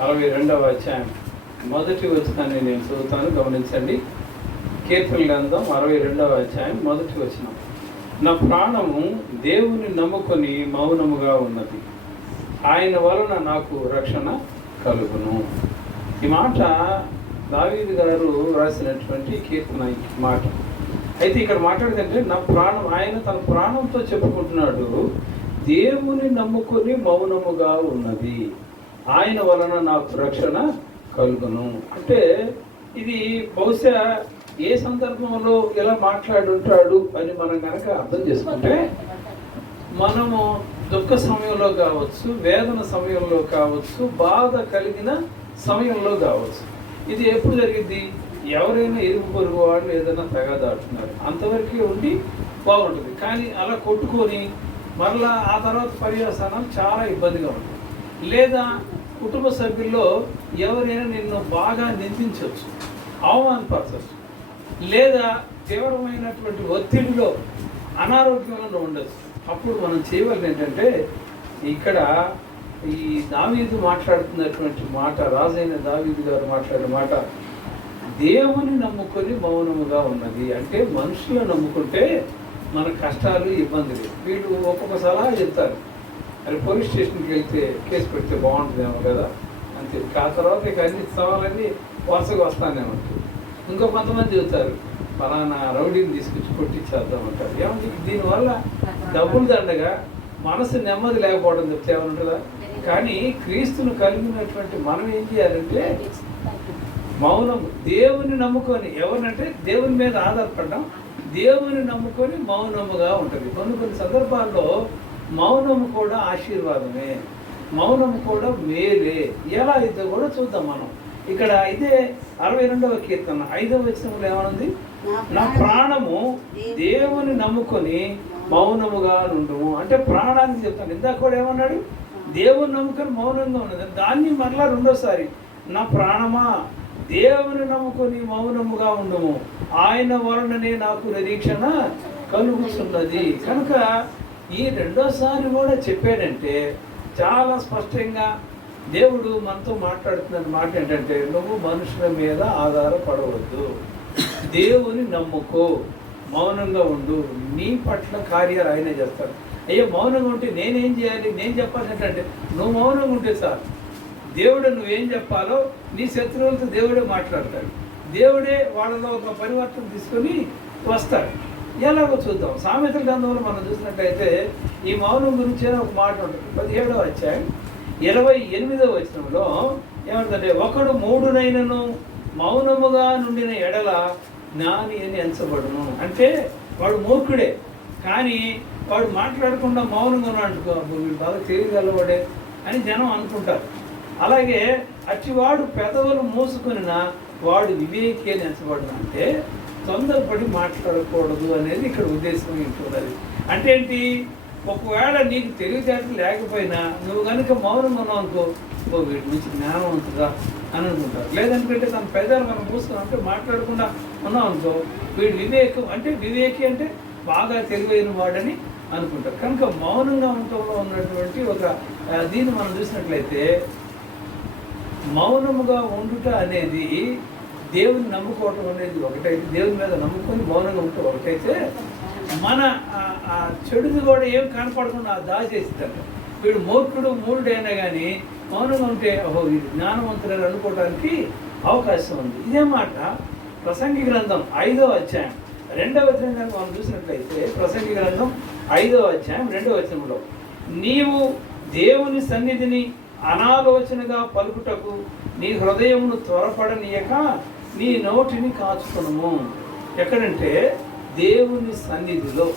అరవై రెండవ అధ్యాయం. మొదటి వచనాన్ని నేను చదువుతాను గమనించండి. కీర్తన గ్రంథం అరవై రెండవ అధ్యాయం మొదటి వచనం. నా ప్రాణము దేవుని నమ్ముకొని మౌనముగా ఉన్నది. ఆయన వలన నాకు రక్షణ కలుగును. ఈ మాట దావీదు గారు రాసినటువంటి కీర్తన మాట. అయితే ఇక్కడ మాట్లాడదంటే నా ప్రాణం ఆయన తన ప్రాణంతో చెప్పుకుంటున్నాడు. దేవుని నమ్ముకొని మౌనముగా ఉన్నది. ఆయన వలన నాకు రక్షణ కలుగును. అంటే ఇది బహుశా ఏ సందర్భంలో ఎలా మాట్లాడుంటాడు అని మనం కనుక అర్థం చేసుకుంటే మనము దుఃఖ సమయంలో కావచ్చు వేదన సమయంలో కావచ్చు బాధ కలిగిన సమయంలో కావచ్చు. ఇది ఎప్పుడు జరిగింది ఎవరైనా ఇరుగు పొరుగు వాళ్ళు ఏదైనా తగదాడుతున్నారు అంతవరకే ఉండి బాగుంటుంది. కానీ అలా కొట్టుకొని మరలా ఆ తర్వాత పర్యాసనం చాలా ఇబ్బందిగా ఉంటుంది. లేదా కుటుంబ సభ్యుల్లో ఎవరైనా నిన్ను బాగా నిందించవచ్చు అవమానపరచవచ్చు లేదా తీవ్రమైనటువంటి ఒత్తిడిలో అనారోగ్యంలో ఉండొచ్చు. అప్పుడు మనం చేయవలసింది ఏంటంటే ఇక్కడ ఈ దావీదు మాట్లాడుతున్నటువంటి మాట రాజైన దావీదు గారు మాట్లాడే మాట దేవుని నమ్ముకొని మౌనముగా ఉన్నది. అంటే మనుషులను నమ్ముకుంటే మన కష్టాలు ఇబ్బందులు. వీళ్ళు ఒక్కొక్క సలహా చెప్తారు. అది పోలీస్ స్టేషన్కి వెళ్తే కేసు పెడితే బాగుంటుందేమో కదా? అంతే. ఆ తర్వాత ఇక అన్ని సవాలన్నీ వరుసగా వస్తానేమో ఇంకో కొంతమంది చెబుతారు ఫలానా రౌడీని తీసుకొచ్చి కొట్టించేద్దామంటారు ఏమంటే దీనివల్ల డబ్బులు దండగా మనసు నెమ్మది లేకపోవడం చెప్తే ఏమంటుందా కానీ క్రీస్తును కలిగినటువంటి మనం ఏం చేయాలంటే మౌనం దేవుని నమ్ముకొని ఎవరినంటే దేవుని మీద ఆధారపడడం దేవుని నమ్ముకొని మౌనముగా ఉంటుంది. కొన్ని కొన్ని సందర్భాల్లో మౌనము కూడా ఆశీర్వాదమే. మౌనము కూడా మేలే. ఎలా అయితే కూడా చూద్దాం మనం. ఇక్కడ ఇదే అరవై రెండవ కీర్తన. ఐదవ వచనంలో ఏమనుంది? నా ప్రాణము దేవుని నమ్ముకొని మౌనముగా నుండుము. అంటే ప్రాణానికి చెప్తాను. ఇందాక కూడా ఏమన్నాడు? దేవుని నమ్ముకొని మౌనంగా ఉన్నది. దాన్ని మరలా రెండోసారి. నా ప్రాణమా? దేవుని నమ్ముకొని మౌనముగా ఉండుము. ఆయన వలననే నాకు నిరీక్షణ కలుగుతున్నది కనుక ఈ రెండోసారి కూడా చెప్పాడంటే చాలా స్పష్టంగా దేవుడు మనతో మాట్లాడుతున్న మాట ఏంటంటే నువ్వు మనుషుల మీద ఆధారపడవద్దు. దేవుని నమ్ముకో. మౌనంగా ఉండు. నీ పట్ల కార్యాలు ఆయన చేస్తాడు. అయ్యో మౌనంగా ఉంటే నేనేం చేయాలి? నేను చెప్పాలి ఏంటంటే నువ్వు మౌనంగా ఉంటే సార్ దేవుడు నువ్వేం చెప్పాలో నీ శత్రువులతో దేవుడే మాట్లాడతాడు. దేవుడే వాళ్ళలో ఒక పరివర్తన తీసుకొని వస్తాడు. ఎలాగో చూద్దాం. సామెతల గ్రంథంలో మనం చూసినట్టయితే ఈ మౌనం గురించి ఒక మాట ఉంటుంది. పదిహేడవ అధ్యాయం ఇరవై ఎనిమిదవ వచనంలో ఏమంటుందంటే ఒకడు మూడునైనను మౌనముగా నుండిన ఎడల జ్ఞాని అని ఎంచబడును. అంటే వాడు మూర్ఖుడే కానీ వాడు మాట్లాడకుండా మౌనంగా ఉన్నాడు అనుకో వీడు బాగా తెలియగలవాడే అని జనం అనుకుంటారు. అలాగే అచ్చివాడు పెదవులు మూసుకున్న వాడు వివేకి అని ఎంచబడును. అంటే తొందరపడి మాట్లాడకూడదు అనేది ఇక్కడ ఉద్దేశం ఉంటున్నది అంటే ఏంటి? ఒకవేళ నీకు తెలివితేటలు లేకపోయినా నువ్వు కనుక మౌనం ఉన్నావు అనుకో ఓ వీటి నుంచి జ్ఞానవంతుగా అని అనుకుంటారు. లేదనుకుంటే తన పెదాలు మనం మూసుకున్నాం అంటే మాట్లాడకుండా ఉన్నాం అనుకో వీడు వివేకం అంటే వివేకి అంటే బాగా తెలివైన వాడని అనుకుంటారు. కనుక మౌనంగా ఉండటంలో ఉన్నటువంటి ఒక దీన్ని మనం చూసినట్లయితే మౌనముగా ఉండుట అనేది దేవుని నమ్ముకోవటం అనేది ఒకటైతే దేవుని మీద నమ్ముకొని మౌనంగా ఉంటే ఒకటైతే మన ఆ- చెడుది కూడా ఏం కనపడకుండా దాచేస్తారు వీడు మూర్ఖుడు మూడుడైనా కానీ మౌనంగా ఉంటే ఓహో వీడు జ్ఞానవంతులని అనుకోవడానికి అవకాశం ఉంది. ఇదే మాట ప్రసంగి గ్రంథం ఐదో అధ్యాయం. రెండవ వచనం కనుక మనం చూసినట్లయితే ప్రసంగి గ్రంథం ఐదో అధ్యాయం రెండవ వచనంలో నీవు దేవుని సన్నిధిని అనాలోచనగా పలుకుటకు నీ హృదయమును త్వరపడనీయక నీ నోటిని కాచుకును ఎక్కడంటే దేవుని సన్నిధిలో.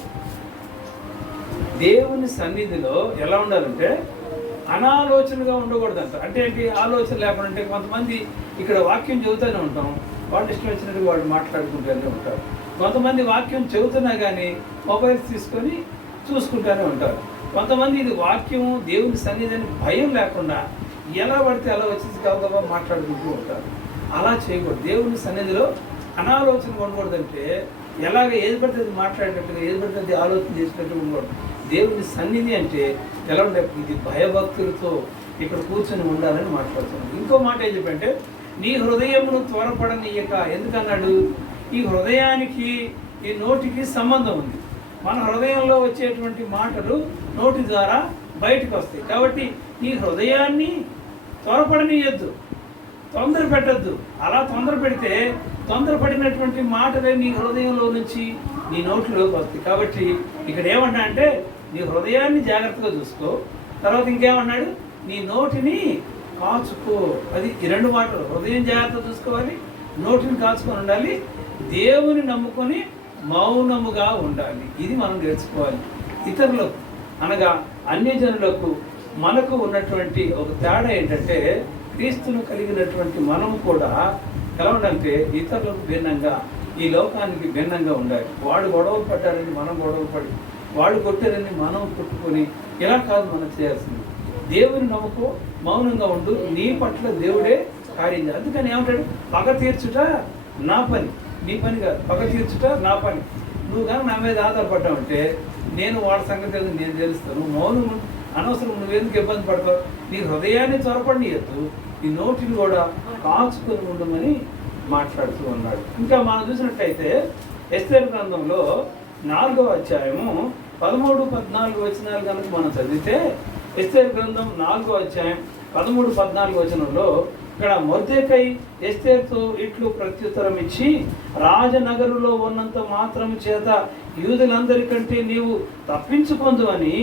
దేవుని సన్నిధిలో ఎలా ఉండాలంటే అనాలోచనగా ఉండకూడదంట. అంటే ఏంటి? ఆలోచన లేకుండా కొంతమంది ఇక్కడ వాక్యం చెబుతూనే ఉంటాం. వాళ్ళు ఇష్టం వచ్చినట్టు వాళ్ళు మాట్లాడుకుంటూనే ఉంటారు. కొంతమంది వాక్యం చెబుతున్నా కానీ మొబైల్స్ తీసుకొని చూసుకుంటూనే ఉంటారు. కొంతమంది ఇది వాక్యం దేవుని సన్నిధి అని భయం లేకుండా ఎలా పడితే అలా వచ్చేసి గబగబా మాట్లాడుకుంటూ ఉంటారు. అలా చేయకూడదు. దేవుని సన్నిధిలో అనాలోచన ఉండకూడదంటే ఎలాగ ఏది పడితే మాట్లాడేటట్టుగా ఏది పడితే ఆలోచన చేసినట్టు ఉండకూడదు. దేవుని సన్నిధి అంటే ఎలా ఉండే ఇది భయభక్తులతో ఇక్కడ కూర్చొని ఉండాలని మాట్లాడుతున్నాను ఇంకో మాట ఏం చెప్పంటే నీ హృదయమును త్వరపడనీయక. ఎందుకన్నాడు? ఈ హృదయానికి ఈ నోటికి సంబంధం ఉంది. మన హృదయంలో వచ్చేటువంటి మాటలు నోటి ద్వారా బయటకు వస్తాయి. కాబట్టి ఈ హృదయాన్ని త్వరపడనీయద్దు. తొందర పెట్టద్దు. అలా తొందర పెడితే తొందరపడినటువంటి మాటలే నీ హృదయంలో నుంచి నీ నోట్లోకి వస్తాయి. కాబట్టి ఇక్కడ ఏమన్నా అంటే నీ హృదయాన్ని జాగ్రత్తగా చూసుకో. తర్వాత ఇంకేమన్నాడు? నీ నోటిని కాచుకో. అది ఈ రెండు మాటలు. హృదయం జాగ్రత్త చూసుకోవాలి నోటిని కాచుకొని ఉండాలి దేవుని నమ్ముకొని మౌనముగా ఉండాలి. ఇది మనం నేర్చుకోవాలి. ఇతరులకు అనగా అన్యజనులకు మనకు ఉన్నటువంటి ఒక తేడా ఏంటంటే క్రీస్తును కలిగినటువంటి మనం కూడా ఎలా ఉండాలంటే ఇతరులకు భిన్నంగా ఈ లోకానికి భిన్నంగా ఉండాలి. వాడు గొడవలు పడ్డారని మనం గొడవలు పడి వాడు కొట్టారని మనం కొట్టుకొని ఇలా కాదు మనం చేయాల్సింది. దేవుని నమ్ముకో మౌనంగా ఉండు నీ పట్ల దేవుడే కార్యం అందుకని ఏమంటాడు? పగ తీర్చుట నా పని. నీ పని కాదు. పగ తీర్చుట నా పని. నువ్వు కానీ నా మీద ఆధారపడ్డావంటే నేను వాళ్ళ సంగతి నేను తెలుస్తాను. మౌనం అనవసరం నువ్వెందుకు ఇబ్బంది పడతావు? నీ హృదయాన్ని త్వరపడియద్దు నీ నోటిని కూడా కాచుకొని ఉండమని మాట్లాడుతూ ఉన్నాడు. ఇంకా మనం చూసినట్టయితే ఎస్తేర్ గ్రంథంలో నాలుగవ అధ్యాయము పదమూడు పద్నాలుగు వచనాలు కనుక మనం చదివితే ఎస్తేర్ గ్రంథం నాలుగో అధ్యాయం పదమూడు పద్నాలుగు వచనంలో ఇక్కడ మొర్దెకై ఎస్తేర్తో ఇట్లు ప్రత్యుత్తరం ఇచ్చి రాజనగరులో ఉన్నంత మాత్రం చేత యూదులందరికంటే నీవు తప్పించుకొందు అని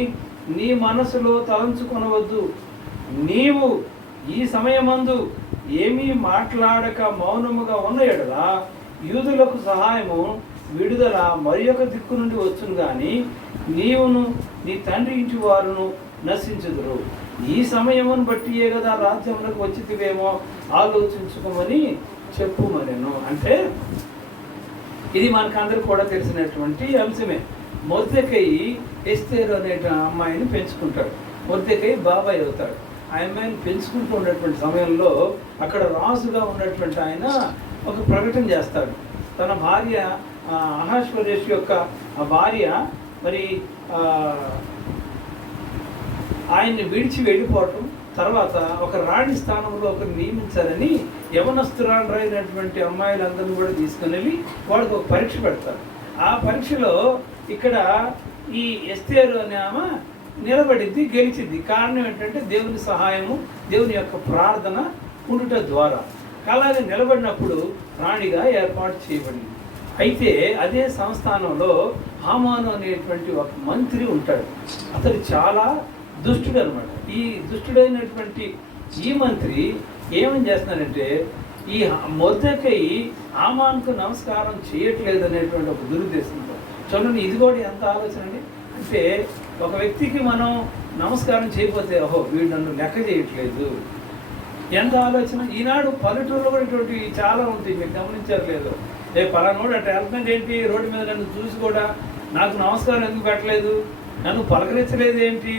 నీ మనసులో తలంచుకొనవద్దు. నీవు ఈ సమయమందు ఏమీ మాట్లాడక మౌనముగా ఉన్న ఎడలా యూదులకు సహాయము విడుదల మరి ఒక దిక్కు నుండి వచ్చును కానీ నీవును నీ తండ్రి ఇంటి వారును నశించుదురు. ఈ సమయమును బట్టియే కదా రాజ్యములకు వచ్చితివేమో ఆలోచించుకోమని చెప్పుమనెను అంటే ఇది మనకందరికి కూడా తెలిసినటువంటి అంశమే. మొద్దకై ఎస్తేరు అనే అమ్మాయిని పెంచుకుంటాడు. మొద్దకై బాబాయ్ అవుతాడు. ఆ అమ్మాయిని పెంచుకుంటూ ఉన్నటువంటి సమయంలో అక్కడ రాజుగా ఉన్నటువంటి ఆయన ఒక ప్రకటన చేస్తాడు. తన భార్య అహాశ్వరేష్ యొక్క భార్య మరి ఆయన్ని విడిచి వెళ్ళిపోవటం తర్వాత ఒక రాణి స్థానంలో ఒకరు నియమించాలని యవనస్తురాలైనటువంటి అమ్మాయిలందరినీ కూడా తీసుకుని వెళ్ళి వాళ్ళకి ఒక పరీక్ష పెడతారు. ఆ పరీక్షలో ఇక్కడ ఈ ఎస్తేరు అనే ఆమె నిలబడింది గెలిచింది. కారణం ఏంటంటే దేవుని సహాయము దేవుని యొక్క ప్రార్థన ఉండుట ద్వారా. అలాగే నిలబడినప్పుడు రాణిగా ఏర్పాటు చేయబడింది. అయితే అదే సంస్థానంలో హామాను అనేటువంటి ఒక మంత్రి ఉంటాడు. అతడు చాలా దుష్టుడు అనమాట ఈ దుష్టుడైనటువంటి ఈ మంత్రి ఏమని చేస్తున్నాడంటే ఈ మొద్దకై ఆమాన్కు నమస్కారం చేయట్లేదు అనేటువంటి ఒక దురుద్దేశం. చూడండి ఇది కూడా ఎంత ఆలోచన అండి? అంటే ఒక వ్యక్తికి మనం నమస్కారం చేయకపోతే ఓహో వీడు నన్ను లెక్క చేయట్లేదు. ఎంత ఆలోచన? ఈనాడు పల్లెటూరులో కూడా ఇటువంటివి చాలా ఉంటాయి మీరు గమనించారు లేదు. ఏ పలానోడు అట్లా వెళ్తున్నాడు ఏంటి? రోడ్డు మీద నన్ను చూసి కూడా నాకు నమస్కారం ఎందుకు పెట్టలేదు? నన్ను పలకరించలేదు ఏంటి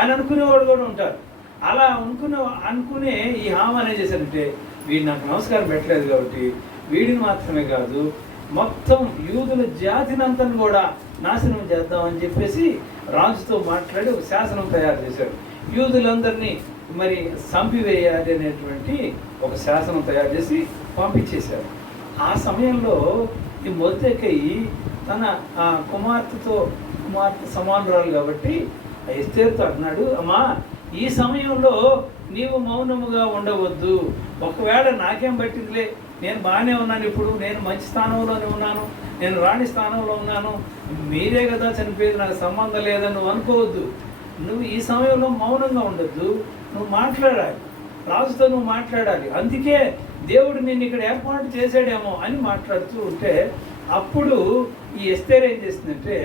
అని అనుకునేవాడు కూడా ఉంటారు. అలా అనుకునే అనుకునే ఈ హామ అనేది చేశారంటే వీడు నాకు నమస్కారం పెట్టలేదు కాబట్టి వీడిని మాత్రమే కాదు మొత్తం యూదుల జాతినంతను కూడా నాశనం చేద్దామని చెప్పేసి రాజుతో మాట్లాడి ఒక శాసనం తయారు చేశాడు. యూదులందరినీ మరి చంపివేయాలి అనేటువంటి ఒక శాసనం తయారు చేసి పంపించేశారు. ఆ సమయంలో ఈ మొద్దెకై తన ఆ కుమార్తెతో కుమార్తె సమానురాలు కాబట్టి ఆ ఎస్తేరుతో అంటున్నాడు అమ్మా ఈ సమయంలో నీవు మౌనముగా ఉండవద్దు. ఒకవేళ నాకేం పట్టిందిలే నేను బాగానే ఉన్నాను ఇప్పుడు నేను మంచి స్థానంలోనే ఉన్నాను నేను రాణి స్థానంలో ఉన్నాను. మీరే కదా చనిపోయేది నాకు సంబంధం లేదని నువ్వు అనుకోవద్దు. నువ్వు ఈ సమయంలో మౌనంగా ఉండొద్దు. నువ్వు మాట్లాడాలి. రాజుతో నువ్వు మాట్లాడాలి. అందుకే దేవుడు నిన్ను ఇక్కడ ఏర్పాటు చేశాడేమో అని మాట్లాడుతూ ఉంటే అప్పుడు ఈ ఎస్తేర్ ఏం చేసిందంటే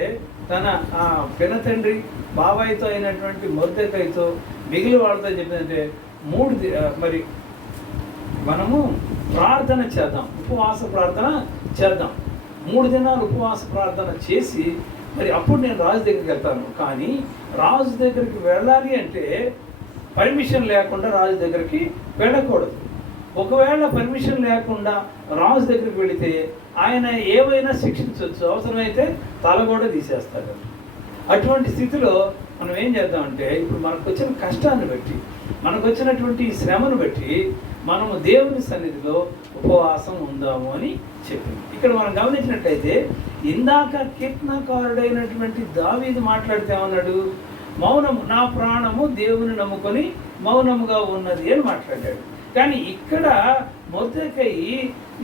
తన ఆ పినతండ్రి బాబాయితో అయినటువంటి మొద్దకైతో మిగిలిన వాళ్ళతో చెప్పిందంటే మూడు మరి మనము ప్రార్థన చేద్దాం. ఉపవాస ప్రార్థన చేద్దాం. మూడు దినాలు ఉపవాస ప్రార్థన చేసి మరి అప్పుడు నేను రాజు దగ్గరికి వెళ్తాను. కానీ రాజు దగ్గరికి వెళ్ళాలి అంటే పర్మిషన్ లేకుండా రాజు దగ్గరికి వెళ్ళకూడదు. ఒకవేళ పర్మిషన్ లేకుండా రాజు దగ్గరికి వెళితే ఆయన ఏవైనా శిక్షించవచ్చు. అవసరమైతే తల కూడా తీసేస్తాడు. అటువంటి స్థితిలో మనం ఏం చేద్దామంటే ఇప్పుడు మనకు వచ్చిన కష్టాన్ని బట్టి మనకు వచ్చినటువంటి శ్రమను బట్టి మనము దేవుని సన్నిధిలో ఉపవాసం ఉందాము అని చెప్పింది. ఇక్కడ మనం గమనించినట్టయితే ఇందాక కీర్తనకారుడైనటువంటి దావీది మాట్లాడితే ఏమన్నాడు? మౌనము నా ప్రాణము దేవుని నమ్ముకొని మౌనముగా ఉన్నది అని మాట్లాడాడు. కానీ ఇక్కడ మొదకై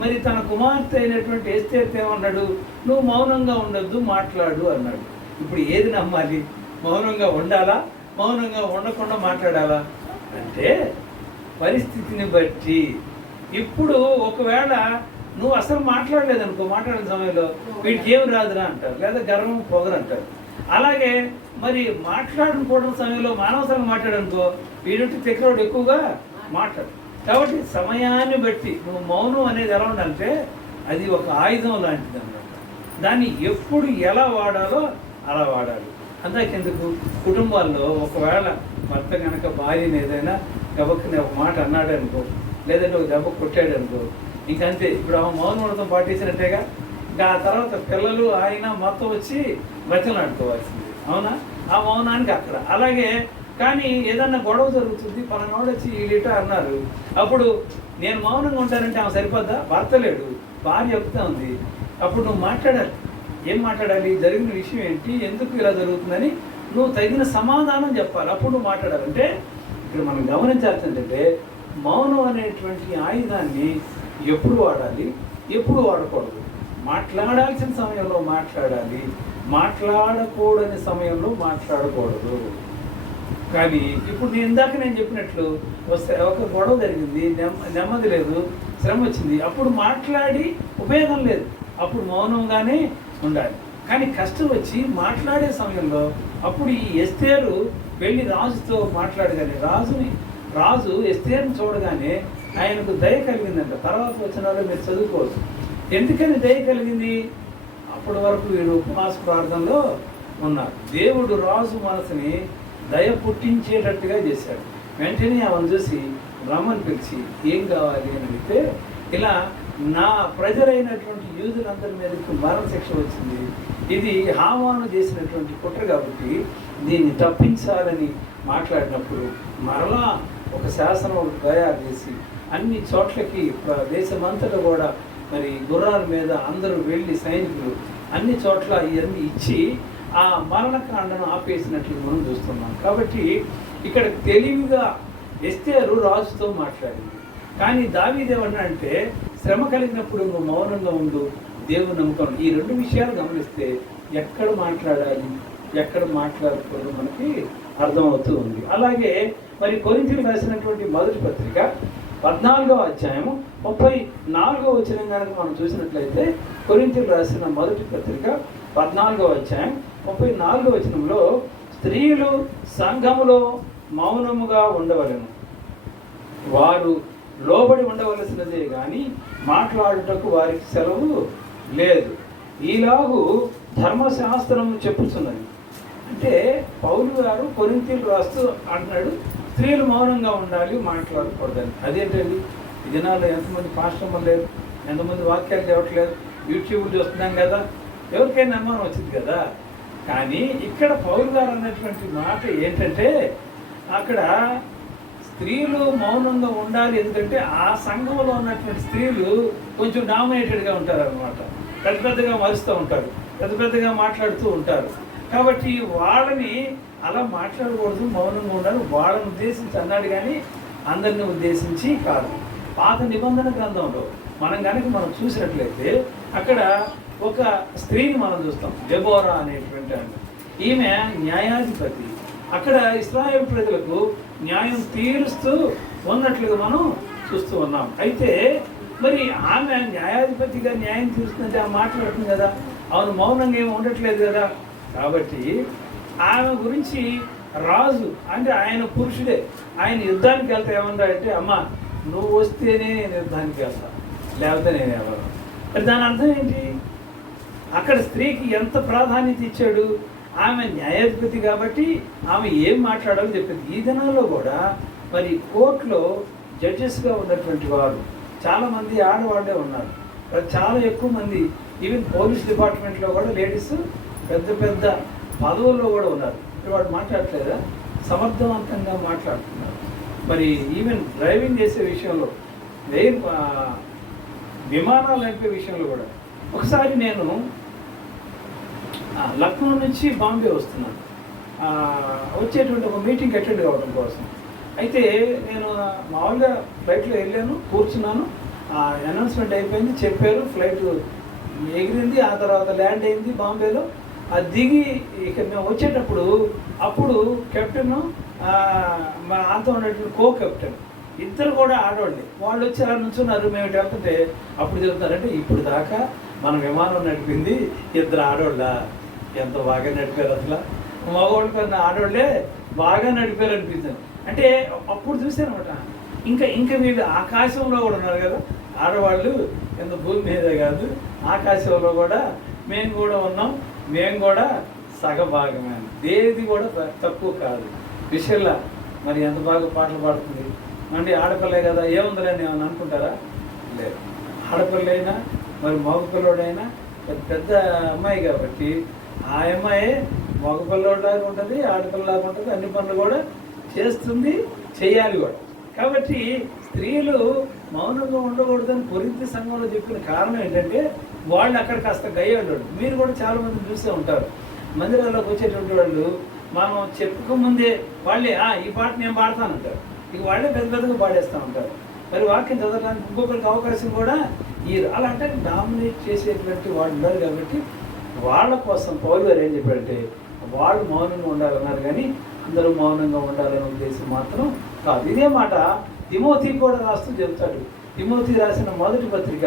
మరి తన కుమార్తె అయినటువంటి ఎస్తేర్తే ఏమన్నాడు? నువ్వు మౌనంగా ఉండొద్దు మాట్లాడు అన్నాడు. ఇప్పుడు ఏది నమ్మాలి? మౌనంగా ఉండాలా? మౌనంగా ఉండకుండా మాట్లాడాలా? అంటే పరిస్థితిని బట్టి ఇప్పుడు ఒకవేళ నువ్వు అసలు మాట్లాడలేదు అనుకో మాట్లాడిన సమయంలో వీటికి ఏం రాదురా అంటారు లేదా గర్వం పొగరు అంటారు అలాగే మరి మాట్లాడుకోవడం సమయంలో మానవసరంగా మాట్లాడనుకో వీడింటి తెక్కరోడు ఎక్కువగా మాట్లాడు. కాబట్టి సమయాన్ని బట్టి నువ్వు మౌనం అనేది ఎలా ఉండాలంటే అది ఒక ఆయుధం లాంటిది అన్నమాట. దాన్ని ఎప్పుడు ఎలా వాడాలో అలా వాడాలి. అంతకెందుకు? కుటుంబాల్లో ఒకవేళ భర్త కనుక భార్యని ఏదైనా గబక్కుని ఒక మాట అన్నాడు అనుకో లేదంటే ఒక దెబ్బ కొట్టాడు అనుకో ఇంకంతే. ఇప్పుడు ఆ మౌన వ్రతం పాటించినట్టేగా ఇంకా ఆ తర్వాత పిల్లలు ఆయన మొత్తం వచ్చి బతిలాడుకోవాల్సింది అవునా? ఆ మౌనానికి అక్కడ. అలాగే కానీ ఏదన్నా గొడవ జరుగుతుంది పలానాడు వచ్చి వీళ్ళిట అన్నారు. అప్పుడు నేను మౌనంగా ఉంటానంటే ఆమె సరిపోద్దా? భర్త లేడు. భార్య చెప్తా ఉంది. అప్పుడు నువ్వు మాట్లాడాలి. ఏం మాట్లాడాలి? జరిగిన విషయం ఏంటి? ఎందుకు ఇలా జరుగుతుందని నువ్వు తగిన సమాధానం చెప్పాలి. అప్పుడు నువ్వు మాట్లాడాలంటే ఇక్కడ మనం గమనించాల్సిందంటే ఏంటంటే మౌనం అనేటువంటి ఆయుధాన్ని ఎప్పుడు వాడాలి? ఎప్పుడు వాడకూడదు? మాట్లాడాల్సిన సమయంలో మాట్లాడాలి. మాట్లాడకూడని సమయంలో మాట్లాడకూడదు. కానీ ఇప్పుడు నేను ఇందాక నేను చెప్పినట్లు వస్తే ఒక గొడవ జరిగింది. నెమ్మ నెమ్మది లేదు. శ్రమ వచ్చింది. అప్పుడు మాట్లాడి ఉపయోగం లేదు. అప్పుడు మౌనంగానే ఉండాలి. కానీ కష్టం వచ్చి మాట్లాడే సమయంలో అప్పుడు ఈ ఎస్తేరు వెళ్ళి రాజుతో మాట్లాడగానే రాజుని రాజు ఎస్తేరుని చూడగానే ఆయనకు దయ కలిగిందంట. తర్వాత వచ్చిన వాళ్ళు మీరు చదువుకోవచ్చు. ఎందుకని దయ కలిగింది? అప్పటి వరకు వీడు ఉపవాస ప్రార్థనలో ఉన్నారు. దేవుడు రాజు మనసుని దయ పుట్టించేటట్టుగా చేశాడు. వెంటనే ఆమెను చూసి రమ్మని పిలిచి ఏం కావాలి? అని అడిగితే ఇలా నా ప్రజలైనటువంటి యూదులందరి మీదకి మరణశిక్ష వచ్చింది. ఇది హామాను చేసినటువంటి కుట్ర కాబట్టి దీన్ని తప్పించాలని మాట్లాడినప్పుడు మరలా ఒక శాసనం తయారు చేసి అన్ని చోట్లకి దేశమంతటా కూడా మరి గుర్రాల మీద అందరూ వెళ్ళి సైనికులు అన్ని చోట్ల ఇవన్నీ ఇచ్చి ఆ మరణకాండను ఆపేసినట్లు మనం చూస్తున్నాం. కాబట్టి ఇక్కడ తెలివిగా ఎస్తేరు రాజుతో మాట్లాడింది. కానీ దావీదేవన్న అంటే శ్రమ కలిగినప్పుడు నువ్వు మౌనంగా ఉండు దేవుని నమ్మకం ఈ రెండు విషయాలు గమనిస్తే ఎక్కడ మాట్లాడాలి ఎక్కడ మాట్లాడకూడదు మనకి అర్థమవుతూ ఉంది. అలాగే మరి కొరింతలు రాసినటువంటి మొదటి పత్రిక పద్నాలుగో అధ్యాయము ముప్పై నాలుగో వచనం కనుక మనం చూసినట్లయితే కొరింతలు రాసిన మొదటి పత్రిక పద్నాలుగో అధ్యాయం ముప్పై నాలుగో వచనంలో స్త్రీలు సంఘములో మౌనముగా ఉండవలెను. వారు లోబడి ఉండవలసినదే కానీ మాట్లాడుటకు వారికి సెలవు లేదు. ఈలాగు ధర్మశాస్త్రం చెప్పుతున్నది అంటే పౌలు గారు కొరింతీలు రాస్తూ అంటున్నాడు స్త్రీలు మౌనంగా ఉండాలి మాట్లాడకూడదని. అదేంటండి ఈ దినాల్లో ఎంతమంది పాశ్రమం లేదు ఎంతమంది వాక్యాలు చెప్పట్లేదు యూట్యూబ్ చూస్తున్నాం కదా. ఎవరికైనా అనుమానం వచ్చింది కదా? కానీ ఇక్కడ పౌరు గారు అన్నటువంటి మాట ఏంటంటే అక్కడ స్త్రీలు మౌనంగా ఉండాలి ఎందుకంటే ఆ సంఘంలో ఉన్నటువంటి స్త్రీలు కొంచెం డామినేటెడ్గా ఉంటారనమాట పెద్ద పెద్దగా మారుస్తూ ఉంటారు పెద్ద పెద్దగా మాట్లాడుతూ ఉంటారు. కాబట్టి వాళ్ళని అలా మాట్లాడకూడదు మౌనంగా ఉండాలి. వాళ్ళని ఉద్దేశించి అన్నాడు కానీ అందరిని ఉద్దేశించి కాదు. పాత నిబంధన గ్రంథంలో మనం కనుక మనం చూసినట్లయితే అక్కడ ఒక స్త్రీని మనం చూస్తాం జబోరా అనేటువంటి ఆమె ఈమె న్యాయాధిపతి. అక్కడ ఇస్రాయేల్ ప్రజలకు న్యాయం తీరుస్తూ ఉన్నట్లుగా మనం చూస్తూ ఉన్నాం. అయితే మరి ఆమె న్యాయాధిపతిగా న్యాయం తీరుస్తుందంటే ఆ మాట్లాడుతుంది కదా. అవును మౌనంగా ఏమి ఉండట్లేదు కదా. కాబట్టి ఆమె గురించి రాజు అంటే ఆయన పురుషుడే ఆయన యుద్ధానికి వెళ్తే ఏమన్నా అంటే అమ్మ నువ్వు వస్తేనే నేను యుద్ధానికి వెళ్తా లేకపోతే నేను ఎవరు? మరి దాని అర్థం ఏంటి? అక్కడ స్త్రీకి ఎంత ప్రాధాన్యత ఇచ్చాడు? ఆమె న్యాయాధిపతి కాబట్టి ఆమె ఏం మాట్లాడాలో చెప్పింది. ఈ దినాల్లో కూడా మరి కోర్టులో జడ్జెస్గా ఉన్నటువంటి వారు చాలామంది ఆడవాళ్ళే ఉన్నారు. చాలా ఎక్కువ మంది. ఈవెన్ పోలీస్ డిపార్ట్మెంట్లో కూడా లేడీస్ పెద్ద పెద్ద పదవుల్లో కూడా ఉన్నారు. ఇప్పుడు వాడు మాట్లాడలేదా సమర్థవంతంగా మాట్లాడుతున్నారు. మరి ఈవెన్ డ్రైవింగ్ చేసే విషయంలో ఎయిర్ విమానాలు నడిపే విషయంలో కూడా. ఒకసారి నేను లక్నో నుంచి బాంబే వస్తున్నాను. వచ్చేటువంటి ఒక మీటింగ్ అటెండ్ కావడం కోసం. అయితే నేను మామూలుగా ఫ్లైట్లో వెళ్ళాను కూర్చున్నాను. అనౌన్స్మెంట్ అయిపోయింది చెప్పారు ఫ్లైట్ ఎగిరింది ఆ తర్వాత ల్యాండ్ అయింది బాంబేలో. అది దిగి ఇక మేము వచ్చేటప్పుడు అప్పుడు కెప్టెన్ మా అంత ఉన్నటువంటి కో కెప్టెన్ ఇద్దరు కూడా ఆడవాళ్ళు. వాళ్ళు వచ్చి ఆడ నుంచున్నారు మేము లేకపోతే అప్పుడు చెబుతారంటే ఇప్పుడు దాకా మన విమానం నడిపింది ఇద్దరు ఆడవాళ్ళ? ఎంత బాగా నడిపారు అసలు? మగవాళ్ళ కన్నా ఆడవాళ్ళే బాగా నడిపారు అనిపించింది. అంటే అప్పుడు చూసాను అనమాట ఇంకా ఇంకా వీళ్ళు ఆకాశంలో కూడా ఉన్నారు కదా ఆడవాళ్ళు ఎంత భూమి మీదే కాదు ఆకాశంలో కూడా మేము కూడా ఉన్నాం మేము కూడా సగభాగమే. దేది కూడా త- తక్కువ కాదు. విషయంలో మరి ఎంత బాగా పాటలు పాడుతుంది? మళ్ళీ ఆడపిల్లే కదా ఏముందిలేని ఏమని అనుకుంటారా? లేదు. ఆడపిల్లైనా మరి మగ పిల్లోడైనా పెద్ద పెద్ద అమ్మాయి కాబట్టి ఆ అమ్మాయి మగ ఉంటుంది ఆడపిల్లలాగా ఉంటుంది అన్ని పనులు కూడా చేస్తుంది చేయాలి కూడా. కాబట్టి స్త్రీలు మౌనంగా ఉండకూడదని పొరింతి సంఘంలో చెప్పిన కారణం ఏంటంటే వాళ్ళు అక్కడ కాస్త గయ్యేవాళ్ళు మీరు కూడా చాలా మంది చూస్తూ ఉంటారు. మందిరాల్లోకి వచ్చేటువంటి వాళ్ళు మనం చెప్పుకోముందే వాళ్ళే ఈ పాట నేను పాడతానంటారు ఇక వాళ్ళే పెద్ద పెద్దగా పాడేస్తూ ఉంటారు. మరి వాక్యం చదవడానికి ఇంకొకరికి అవకాశం కూడా ఈ అలా అంటే డామినేట్ చేసేటువంటి వాళ్ళు ఉన్నారు కాబట్టి వాళ్ళ కోసం పౌరు గారు ఏం చెప్పారంటే వాళ్ళు మౌనంగా ఉండాలన్నారు కానీ అందరూ మౌనంగా ఉండాలనే ఉద్దేశం మాత్రం కాదు. ఇదే మాట తిమోతి కూడా రాస్తూ చెబుతాడు. తిమోతి రాసిన మొదటి పత్రిక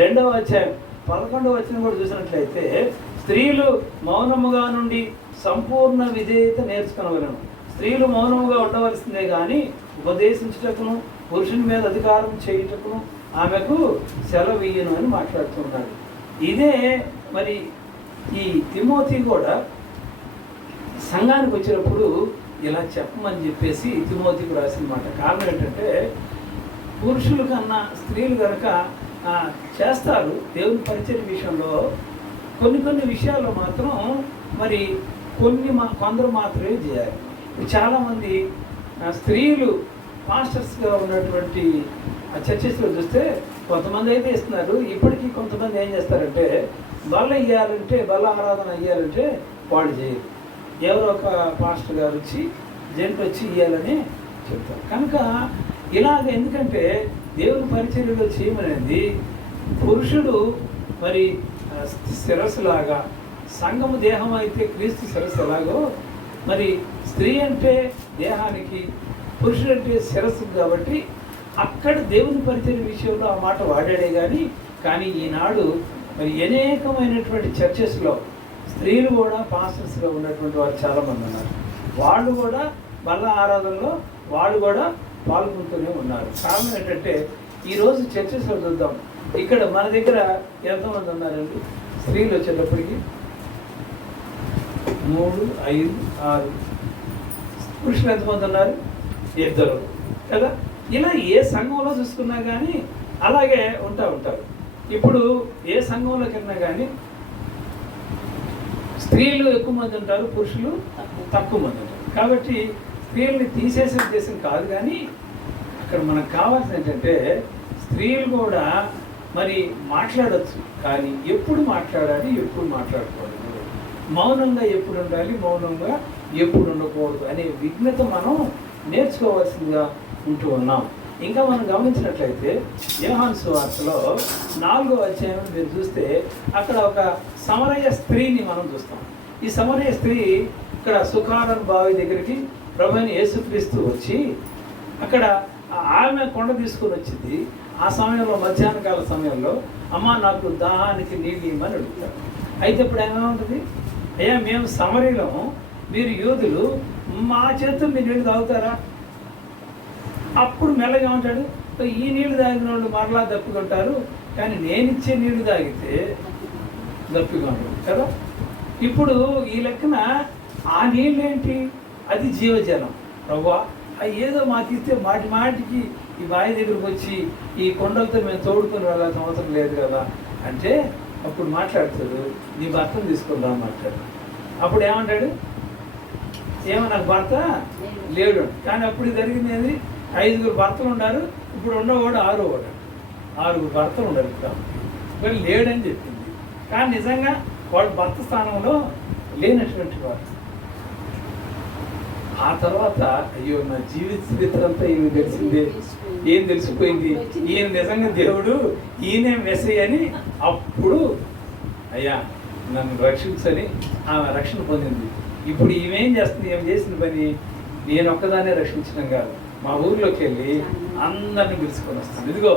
రెండవ అధ్యాయం పదకొండవ వచ్చిన కూడా చూసినట్లయితే స్త్రీలు మౌనముగా నుండి సంపూర్ణ విధేయత నేర్చుకునవలను. స్త్రీలు మౌనముగా ఉండవలసిందే కానీ ఉపదేశించుటకును పురుషుని మీద అధికారం చేయుటకును ఆమెకు సెలవీయను అని మాట్లాడుతున్నాడు ఇదే మరి ఈ తిమోతి కూడా సంఘానికి వచ్చినప్పుడు ఇలా చెప్పమని చెప్పేసి తిమోతికి రాసిన మాట. కారణం ఏంటంటే పురుషుల కన్నా స్త్రీలు కనుక చేస్తారు దేవుని పరిచయ విషయంలో. కొన్ని కొన్ని విషయాల్లో మాత్రం మరి కొన్ని మా కొందరు మాత్రమే చేయాలి. చాలామంది స్త్రీలు మాస్టర్స్గా ఉన్నటువంటి ఆ చర్చెస్లో చూస్తే కొంతమంది అయితే ఇస్తున్నారు ఇప్పటికీ కొంతమంది ఏం చేస్తారంటే బల ఇయ్యాలంటే బల ఆరాధన అయ్యారంటే వాళ్ళు చేయరు. ఎవరో ఒక పాస్టర్ గారు వచ్చి జంట వచ్చి ఇయ్యాలని చెప్తారు. కనుక ఇలాగ ఎందుకంటే దేవుని పరిచర్యలో చేయమనేది పురుషుడు మరి శిరస్సులాగా సంఘము దేహం అయితే క్రీస్తు శిరస్సు ఎలాగో మరి స్త్రీ అంటే దేహానికి పురుషుడు అంటే శిరస్సు కాబట్టి అక్కడ దేవుని పరిచయం విషయంలో ఆ మాట వాడాడే కానీ కానీ ఈనాడు మరి అనేకమైనటువంటి చర్చెస్లో స్త్రీలు కూడా పాస్టర్స్గా ఉన్నటువంటి వారు చాలామంది ఉన్నారు. వాళ్ళు కూడా బల్ల ఆరాధనలో వాళ్ళు కూడా పాల్గొంటూనే ఉన్నారు. కారణం ఏంటంటే ఈరోజు చర్చెస్లో చూద్దాం. ఇక్కడ మన దగ్గర ఎంతమంది ఉన్నారండి? స్త్రీలు వచ్చేటప్పటికి మూడు ఐదు ఆరు. పురుషులు ఎంతమంది ఉన్నారు? ఇద్దరు. కదా? ఇలా ఏ సంఘంలో చూసుకున్నా కానీ అలాగే ఉంటా ఉంటారు. ఇప్పుడు ఏ సంఘంలోకి వెళ్ళినా కానీ స్త్రీలు ఎక్కువ మంది ఉంటారు పురుషులు తక్కువ మంది ఉంటారు. కాబట్టి స్త్రీల్ని తీసేసే ఉద్దేశం కాదు కానీ అక్కడ మనకు కావాల్సింది ఏంటంటే స్త్రీలు కూడా మరి మాట్లాడచ్చు కానీ ఎప్పుడు మాట్లాడాలి ఎప్పుడు మాట్లాడకూడదు. మౌనంగా ఎప్పుడు ఉండాలి మౌనంగా ఎప్పుడు ఉండకూడదు అనే విఘ్నత మనం నేర్చుకోవాల్సిందిగా ఉంటూ ఉన్నాం. ఇంకా మనం గమనించినట్లయితే యోహాన్ సువార్తలో నాలుగో అధ్యాయం మీరు చూస్తే అక్కడ ఒక సమరయ స్త్రీని మనం చూస్తాం. ఈ సమరయ స్త్రీ ఇక్కడ సుఖారన్ బావి దగ్గరికి ప్రభుని యేసుక్రీస్తు వచ్చి అక్కడ ఆమె కొండ తీసుకొని వచ్చింది. ఆ సమయంలో మధ్యాహ్న కాల సమయంలో అమ్మ నాకు దాహానికి నీళ్ళు ఇవ్వమని అడుగుతారు. అయితే ఇప్పుడు ఏమేముంటుంది అయ్యా మేము సమరీలము మీరు యూదులు మా చేతులు మీరు నీళ్ళు తాగుతారా? అప్పుడు మెల్లగా ఉంటాడు. ఈ నీళ్ళు తాగిన వాళ్ళు మరలా దప్పుకుంటారు కానీ నేను ఇచ్చే నీళ్ళు తాగితే దప్పిగా కదా? ఇప్పుడు ఈ లెక్కన ఆ నీళ్ళు ఏంటి అది జీవజలం. ప్రభా అవి ఏదో మాకు ఇస్తే మాటి మాటికి ఈ బావి దగ్గరకు వచ్చి ఈ కొండలతో మేము తోడుకొని వెళ్ళాల్సిన అవసరం లేదు కదా? అంటే అప్పుడు మాట్లాడతాడు నీ భర్తను తీసుకుందాం మాట్లాడు. అప్పుడు ఏమంటాడు? ఏమో నాకు భర్త లేడు. కానీ అప్పుడు జరిగింది ఏది? ఐదుగురు భర్తలు ఉన్నారు. ఇప్పుడు ఉన్నవాడు ఆరో వాడు ఆరుగురు భర్తలు ఉండరు ఇప్పుడు లేడని చెప్పింది. కానీ నిజంగా వాడు భర్త స్థానంలో లేనటువంటి వాడు. ఆ తర్వాత అయ్యో నా జీవిత చరిత్ర అంతా ఈయన తెలిసిందే. ఏం తెలిసిపోయింది? ఈయన నిజంగా దేవుడు ఈయనే మెసేజ్ అని అప్పుడు అయ్యా నన్ను రక్షించని ఆమె రక్షణ పొందింది. ఇప్పుడు ఈమెం చేస్తుంది? ఏం చేసిన పని నేను ఒక్కదానే రక్షించడం కాదు. మా ఊర్లోకి వెళ్ళి అందరిని పిలుచుకొని వస్తాను. ఇదిగో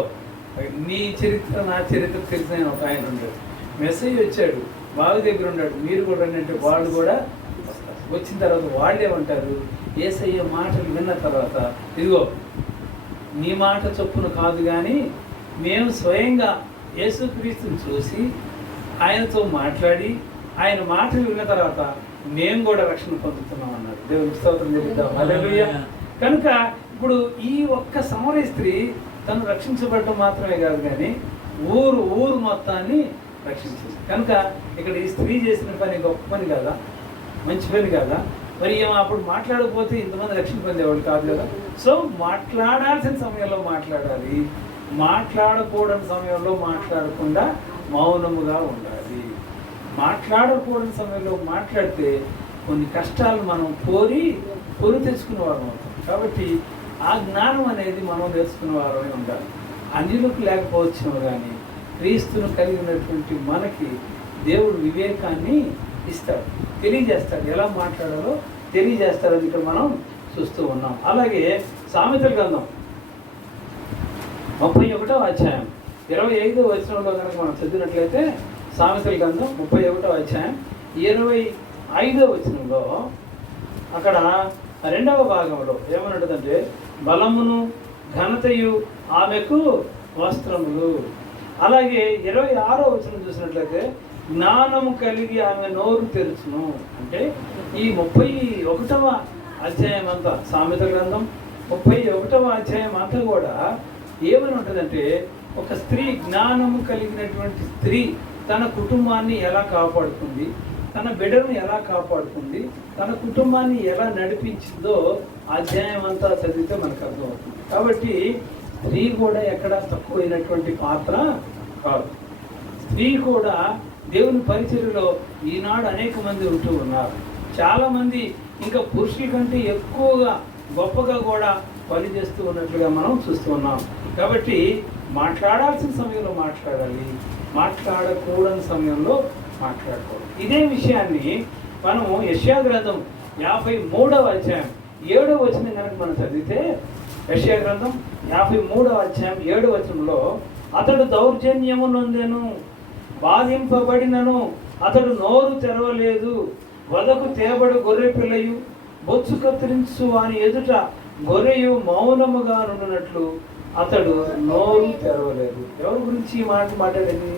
నీ చరిత్ర నా చరిత్ర తెలిసిన ఒక ఆయన ఉన్నాడు. మెసేజ్ వచ్చాడు బావి దగ్గర ఉన్నాడు. మీరు కూడా అంటే వాళ్ళు కూడా వస్తారు. వచ్చిన తర్వాత వాళ్ళు ఏమంటారు? ఏసయ్య మాటలు విన్న తర్వాత ఇదిగో నీ మాట చొప్పున కాదు కానీ మేము స్వయంగా యేసుక్రీస్తుని చూసి ఆయనతో మాట్లాడి ఆయన మాటలు విన్న తర్వాత మేము కూడా రక్షణ పొందుతున్నాం అన్నారు దేవుని స్తోత్రం హల్లెలూయా కనుక ఇప్పుడు ఈ ఒక్క సమరయ స్త్రీ తను రక్షించబడటం మాత్రమే కాదు కానీ ఊరు ఊరు మొత్తాన్ని రక్షించింది. కనుక ఇక్కడ ఈ స్త్రీ చేసిన పని గొప్ప పని కాదా? మంచి పని కాదా? మరి ఏమో అప్పుడు మాట్లాడకపోతే ఇంతమంది రక్షణ పొందేవాళ్ళు కాదు కదా? సో మాట్లాడాల్సిన సమయంలో మాట్లాడాలి. మాట్లాడకూడని సమయంలో మాట్లాడకుండా మౌనముగా ఉండాలి. మాట్లాడకూడని సమయంలో మాట్లాడితే కొన్ని కష్టాలు మనం కోరి కొని తెచ్చుకునే వాళ్ళం అవుతాం. కాబట్టి ఆ జ్ఞానం అనేది మనం తెలుసుకునే వారమే ఉండాలి. అన్యులకు లేకపోవచ్చు కానీ క్రీస్తును కలిగి ఉన్నటువంటి మనకి దేవుడు వివేకాన్ని ఇస్తాడు. తెలియజేస్తాడు. ఎలా మాట్లాడాలో తెలియజేస్తాడని ఇక్కడ మనం చూస్తూ ఉన్నాం. అలాగే సామెతల గ్రంథం ముప్పై ఒకటో అధ్యాయం. ఇరవై ఐదో వచనంలో కనుక మనం చదివినట్లయితే సామెతల గ్రంథం ముప్పై ఒకటో అధ్యాయం ఇరవై ఐదో వచనంలో అక్కడ రెండవ భాగంలో ఏమన్నట్టుందంటే బలమును ఘనతయు ఆమెకు వస్త్రములు. అలాగే ఇరవై ఆరో వచనం చూసినట్లయితే జ్ఞానము కలిగి ఆమె నోరు తెరుచును. అంటే ఈ ముప్పై ఒకటవ అధ్యాయం అంతా సామెత గ్రంథం ముప్పై ఒకటవ అధ్యాయం అంతా కూడా ఏమని ఉంటుందంటే ఒక స్త్రీ జ్ఞానము కలిగినటువంటి స్త్రీ తన కుటుంబాన్ని ఎలా కాపాడుకుంది తన బిడ్డను ఎలా కాపాడుకుంది తన కుటుంబాన్ని ఎలా నడిపించిందో అధ్యాయం అంతా చదివితే మనకు అర్థమవుతుంది. కాబట్టి స్త్రీ కూడా ఎక్కడ తక్కువైనటువంటి పాత్ర కాదు. స్త్రీ కూడా దేవుని పరిచర్యలో ఈనాడు అనేక మంది ఉంటూ ఉన్నారు. చాలామంది ఇంకా పురుషుల కంటే ఎక్కువగా గొప్పగా కూడా పనిచేస్తూ ఉన్నట్లుగా మనం చూస్తూ ఉన్నాం. కాబట్టి మాట్లాడాల్సిన సమయంలో మాట్లాడాలి. మాట్లాడకూడని సమయంలో మాట్లాడకూడదు. ఇదే విషయాన్ని మనము యశ్యా గ్రంథం యాభై మూడవ అధ్యాయం. ఏడవ వచనం కనుక మనం చదివితే యశ్యా గ్రంథం యాభై మూడవ అధ్యాయం ఏడవ వచనంలో అతడు దౌర్జన్యము నొందెను బాధింపబడినను అతడు నోరు తెరవలేదు వదకు తేబడు గొర్రె పిల్లయు బొచ్చు కత్తిరించు వాని ఎదుట గొర్రెయు మౌనముగా నుండినట్లు అతడు నోరు తెరవలేదు. ఎవరి గురించి మాట మాట్లాడేది?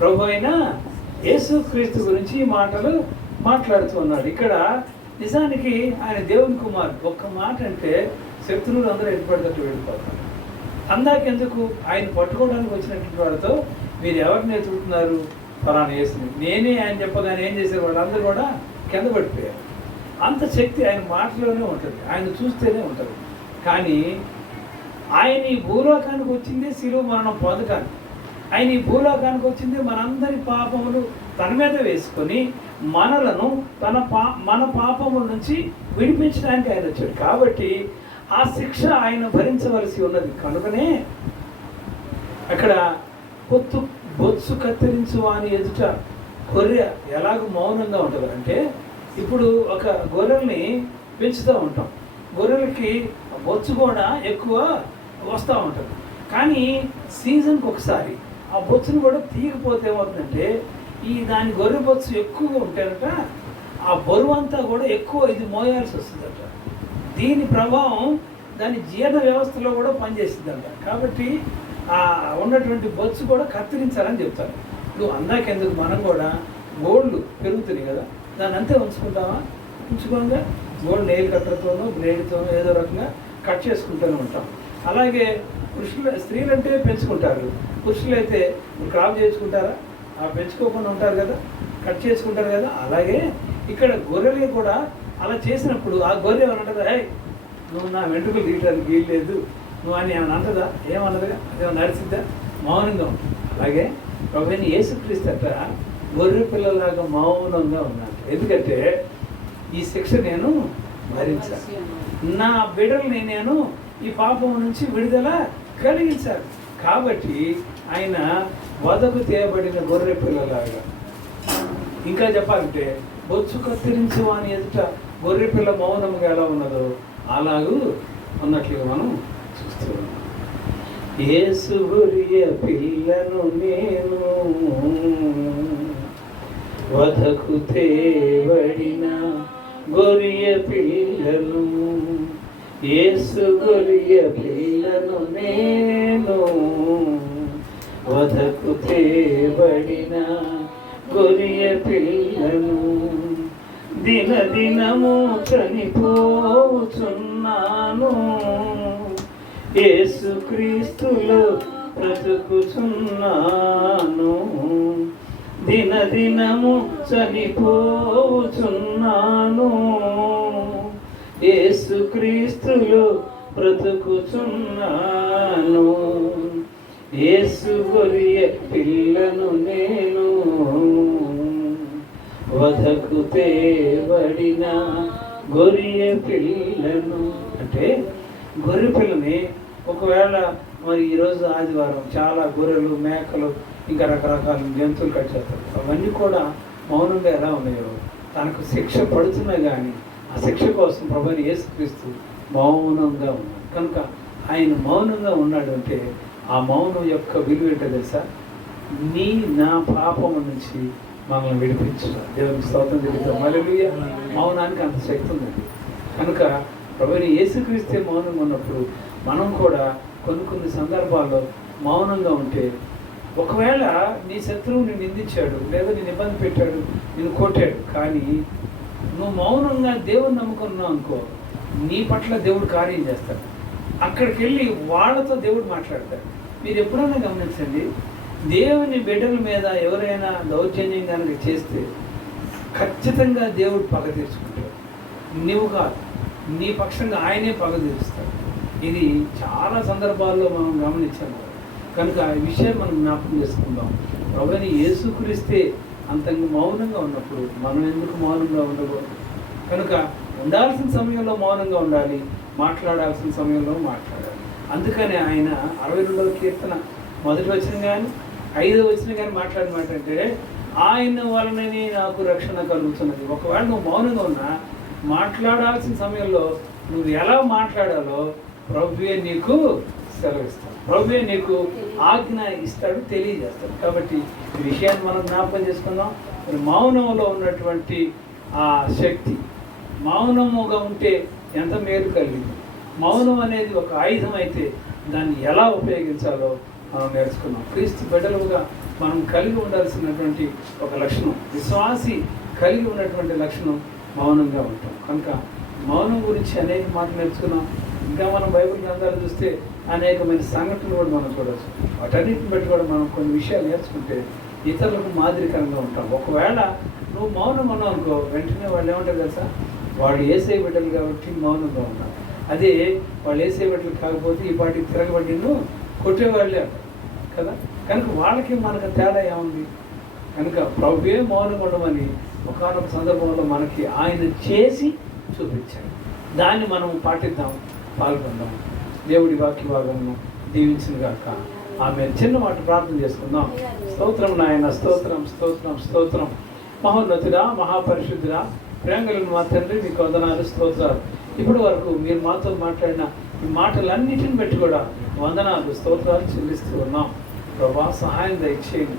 ప్రభు అయినా యేసుక్రీస్తు గురించి మాటలు మాట్లాడుతూ ఉన్నాడు ఇక్కడ నిజానికి ఆయన దేవుని కుమార్ ఒక్క మాట అంటే శత్రువులు అందరూ ఎటుపడినట్టు వెళ్ళిపోతారు. అందాకెందుకు? ఆయన పట్టుకోవడానికి వచ్చినటువంటి వాడితో మీరు ఎవరిని ఎత్తుకుంటున్నారు? ఫలానా వేసింది నేనే ఆయన చెప్పగానే ఏం చేశారు? వాళ్ళందరూ కూడా కింద పడిపోయారు. అంత శక్తి ఆయన మాటలోనే ఉంటుంది. ఆయన చూస్తేనే ఉంటుంది. కానీ ఆయన ఈ భూలోకానికి వచ్చిందే శిలువ మరణం పొందటానికి. ఆయన ఈ భూలోకానికి వచ్చింది. మనందరి పాపములు తన మీద వేసుకొని మనలను తన పా మన పాపముల నుంచి విడిపించడానికి ఆయన వచ్చాడు. కాబట్టి ఆ శిక్ష ఆయన భరించవలసి ఉన్నది. కనుకనే అక్కడ పొత్తు బొత్సు కత్తిరించు అని ఎదుట గొర్రె ఎలాగ మౌనంగా ఉంటుంది. అంటే ఇప్పుడు ఒక గొర్రెల్ని పెంచుతూ ఉంటాం. గొర్రెలకి బొచ్చు కూడా ఎక్కువ వస్తూ ఉంటుంది. కానీ సీజన్కి ఒకసారి ఆ బొచ్చును కూడా తీయకపోతే ఏమవుతుందంటే ఈ దాని గొర్రె బొచ్చు ఎక్కువగా ఉంటేనట ఆ బరువు అంతా కూడా ఎక్కువ ఇది మోయాల్సి వస్తుందట. దీని ప్రభావం దాని జీర్ణ వ్యవస్థలో కూడా పనిచేస్తుందంట. కాబట్టి ఆ ఉన్నటువంటి బొచ్చు కూడా కత్తిరించాలని చెప్తారు. ఇప్పుడు అందాకెందుకు? మనం కూడా గోళ్ళు పెరుగుతున్నాయి కదా దాన్ని అంతే ఉంచుకుంటామా ఉంచుకోగా. గోల్డ్ నెయిల్ కట్టర్తోనో బ్లేడ్తోనో ఏదో రకంగా కట్ చేసుకుంటూనే ఉంటాం. అలాగే పురుషులు స్త్రీలు అంటే పెంచుకుంటారు. పురుషులు అయితే క్రాప్ చేసుకుంటారా ఆ పెంచుకోకుండా ఉంటారు కదా కట్ చేసుకుంటారు కదా. అలాగే ఇక్కడ గొర్రెలు కూడా అలా చేసినప్పుడు ఆ గొర్రె ఏమనంటారు "ఏయ్, నువ్వు నా వెంట్రుకలు తీయడానికి వీల్లేదు. నువ్వు అని ఏమైనా అంటదా? ఏమన్నదిగా అదేమన్నా నడిచిద్దా? మౌనంగా ఉంటుంది అలాగే యేసుక్రీస్తు అట్ట గొర్రె పిల్లలాగా మౌనంగా ఉన్నాను. ఎందుకంటే ఈ శిక్ష నేను భరించాను. నా బిడ్డల్ని నేను ఈ పాపం నుంచి విడుదల కలిగించారు. కాబట్టి ఆయన వదకు తేయబడిన గొర్రె పిల్లలాగా ఇంకా చెప్పాలంటే బొచ్చు కత్తిరించు అని ఎదుట గొర్రె పిల్ల మౌనముగా ఎలా ఉన్నదో అలాగూ ఉన్నట్లుగా మనం చూస్తూ ఉన్నాం. యేసు పిల్లను నేను వధకు తేబడిన గొర్రె పిల్లను యేసు గొర్రె పిల్లను నేను వధకు తేబడిన గొరియ పిల్లను దిన దినము చనిపోచున్నాను యేసు బ్రతుకుచున్నాను. దిన దినము చనిపోచున్నాను యేసు క్రీస్తులో బ్రతుకుచున్నాను. యేసు గొరియ పిల్లను నేను వధకు తేబడిన గొరియ పిల్లను. అంటే గొర్రె పిల్లని ఒకవేళ మరి ఈరోజు ఆదివారం చాలా గొర్రెలు మేకలు ఇంకా రకరకాల జంతువులు కట్ చేస్తారు. అవన్నీ కూడా మౌనంగా ఎలా ఉన్నాయో తనకు శిక్ష పడుతున్నా కానీ శిక్ష కోసం ప్రభుని యేసుక్రీస్తు మౌనంగా ఉన్నాడు. కనుక ఆయన మౌనంగా ఉన్నాడు అంటే ఆ మౌనం యొక్క విలువ ఏంటో తెలుసా? నీ నా పాపము నుంచి మమ్మల్ని విడిపించు. దేవునికి స్తోత్రం చెబుతాం మళ్ళీ మౌనానికి అంత శక్తి ఉందండి కనుక ప్రభుని యేసుక్రీస్తే మౌనంగా ఉన్నప్పుడు మనం కూడా కొన్ని కొన్ని సందర్భాల్లో మౌనంగా ఉంటే ఒకవేళ నీ శత్రువు నిన్ను నిందించాడు లేదా నేను ఇబ్బంది పెట్టాడు నేను కొట్టాడు కానీ నువ్వు మౌనంగా దేవుని నమ్ముకున్నావు అనుకో నీ పట్ల దేవుడు కార్యం చేస్తాడు. అక్కడికి వెళ్ళి వాళ్ళతో దేవుడు మాట్లాడతాడు. మీరు ఎప్పుడైనా గమనించండి దేవుని బిడ్డల మీద ఎవరైనా దౌర్జన్యం కనుక చేస్తే ఖచ్చితంగా దేవుడు పగ తీర్చుకుంటాడు. నువ్వు కాదు నీ పక్షంగా ఆయనే పగ తీరుస్తాడు. ఇది చాలా సందర్భాల్లో మనం గమనించాము. కనుక ఈ విషయం మనం జ్ఞాపకం చేసుకుందాం. ప్రభుని యేసుక్రీస్తే అంతంగా మౌనంగా ఉన్నప్పుడు మనం ఎందుకు మౌనంగా ఉండకూడదు? కనుక ఉండాల్సిన సమయంలో మౌనంగా ఉండాలి మాట్లాడాల్సిన సమయంలో మాట్లాడాలి. అందుకని ఆయన అరవై రెండవ కీర్తన మొదటి వచ్చిన కానీ ఐదో వచ్చిన కానీ మాట్లాడిన మాట అంటే ఆయన వలననే నాకు రక్షణ కలుగుతున్నది. ఒకవేళ నువ్వు మౌనంగా ఉన్నా మాట్లాడాల్సిన సమయంలో నువ్వు ఎలా మాట్లాడాలో ప్రభువే నీకు సెలవిస్తాడు. ప్రభువే నీకు ఆజ్ఞ ఇస్తాడు తెలియజేస్తాడు. కాబట్టి ఈ విషయాన్ని మనం జ్ఞాపకం చేసుకుందాం. మరి మౌనంలో ఉన్నటువంటి ఆ శక్తి మౌనముగా ఉంటే ఎంత మేలు కలిగింది? మౌనం అనేది ఒక ఆయుధం అయితే దాన్ని ఎలా ఉపయోగించాలో మనం నేర్చుకున్నాం క్రీస్తు బిడ్డలుగా మనం కలిగి ఉండాల్సినటువంటి ఒక లక్షణం విశ్వాసి కలిగి ఉన్నటువంటి లక్షణం మౌనంగా ఉంటాం. కనుక మౌనం గురించి అనేక మాటలు నేర్చుకున్నాం. ఇంకా మనం బైబిల్ గ్రంథాలు చూస్తే అనేకమైన సంఘటనలు కూడా మనం చూడవచ్చు వాటన్నిటిని బట్టి కూడా మనం కొన్ని విషయాలు నేర్చుకుంటే ఇతరులకు మాదిరికరంగా ఉంటాం. ఒకవేళ నువ్వు మౌనం ఉన్నావు అనుకో వెంటనే వాళ్ళు ఏమంటారు తెలుసా? వాళ్ళు ఏసే బిడ్డలు కాబట్టి మౌనంగా ఉన్నారు అదే వాళ్ళు ఏసే బిడ్డలు కాకపోతే ఈ పాటికి తిరగబడి నిన్ను కొట్టేవాళ్ళే కదా? కనుక వాళ్ళకి మనకు తేడా ఏముంది? కనుక ప్రభువే మౌనంగా ఉండమని ఒకనొక సందర్భంలో మనకి ఆయన చేసి చూపించాడు. దాన్ని మనం పాటిద్దాం పాల్గొందాం. దేవుడి వాక్య భాగమును దీవించిన ఆమె చిన్న మాట ప్రార్థన చేసుకుందాం. స్తోత్రం నాయన స్తోత్రం స్తోత్రం స్తోత్రం. మహోన్నతుడా మహాపరిశుద్ధుడా ప్రేంగులను మా తండ్రి మీకు వందనాలు స్తోత్రాలు. ఇప్పటి వరకు మీరు మాతో మాట్లాడిన ఈ మాటలన్నిటిని బట్టి కూడా వందనాలు స్తోత్రాలు చెల్లిస్తూ ఉన్నాం. ప్రభా సహాయం దయచేయండి.